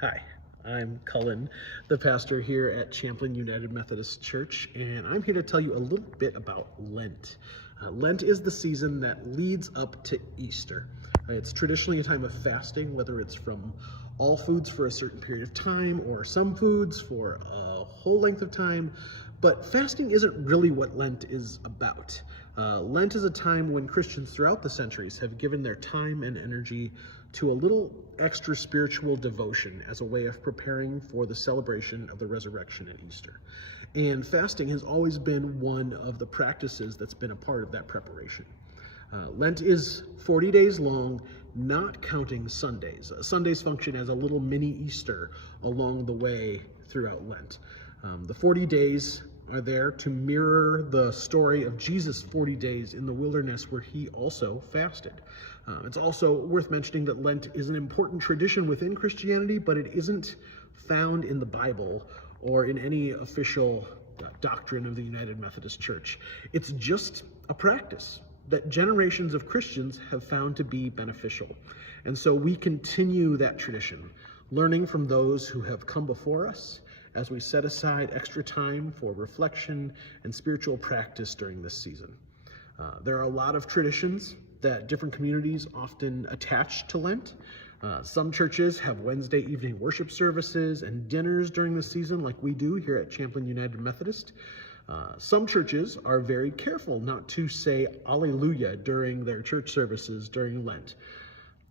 Hi, I'm Cullen, the pastor here at Champlin United Methodist Church, and I'm here to tell you a little bit about Lent. Lent is the season that leads up to Easter. It's traditionally a time of fasting, whether it's from all foods for a certain period of time or some foods for a whole length of time, but fasting isn't really what Lent is about. Lent is a time when Christians throughout the centuries have given their time and energy to a little extra spiritual devotion as a way of preparing for the celebration of the resurrection at Easter. And fasting has always been one of the practices that's been a part of that preparation. Lent is 40 days long, not counting Sundays. Sundays function as a little mini Easter along the way throughout Lent. The 40 days are there to mirror the story of Jesus' 40 days in the wilderness where he also fasted. It's also worth mentioning that Lent is an important tradition within Christianity, but it isn't found in the Bible or in any official doctrine of the United Methodist Church. It's just a practice that generations of Christians have found to be beneficial. And so we continue that tradition, learning from those who have come before us as we set aside extra time for reflection and spiritual practice during this season. There are a lot of traditions that different communities often attach to Lent. Some churches have Wednesday evening worship services and dinners during the season like we do here at Champlin United Methodist. Some churches are very careful not to say Alleluia during their church services during Lent.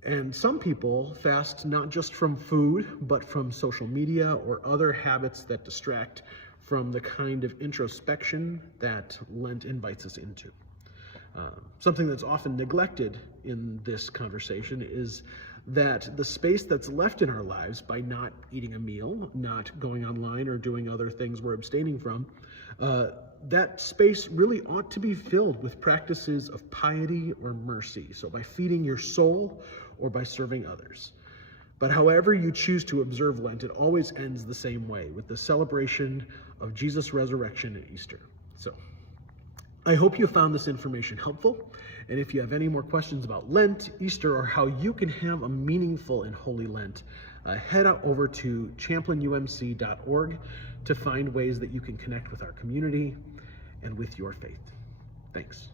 And some people fast not just from food, but from social media or other habits that distract from the kind of introspection that Lent invites us into. Something that's often neglected in this conversation is that the space that's left in our lives by not eating a meal, not going online or doing other things we're abstaining from, that space really ought to be filled with practices of piety or mercy. So by feeding your soul or by serving others. But however you choose to observe Lent, it always ends the same way, with the celebration of Jesus' resurrection at Easter. So I hope you found this information helpful. And if you have any more questions about Lent, Easter, or how you can have a meaningful and holy Lent, head out over to champlinumc.org to find ways that you can connect with our community and with your faith. Thanks.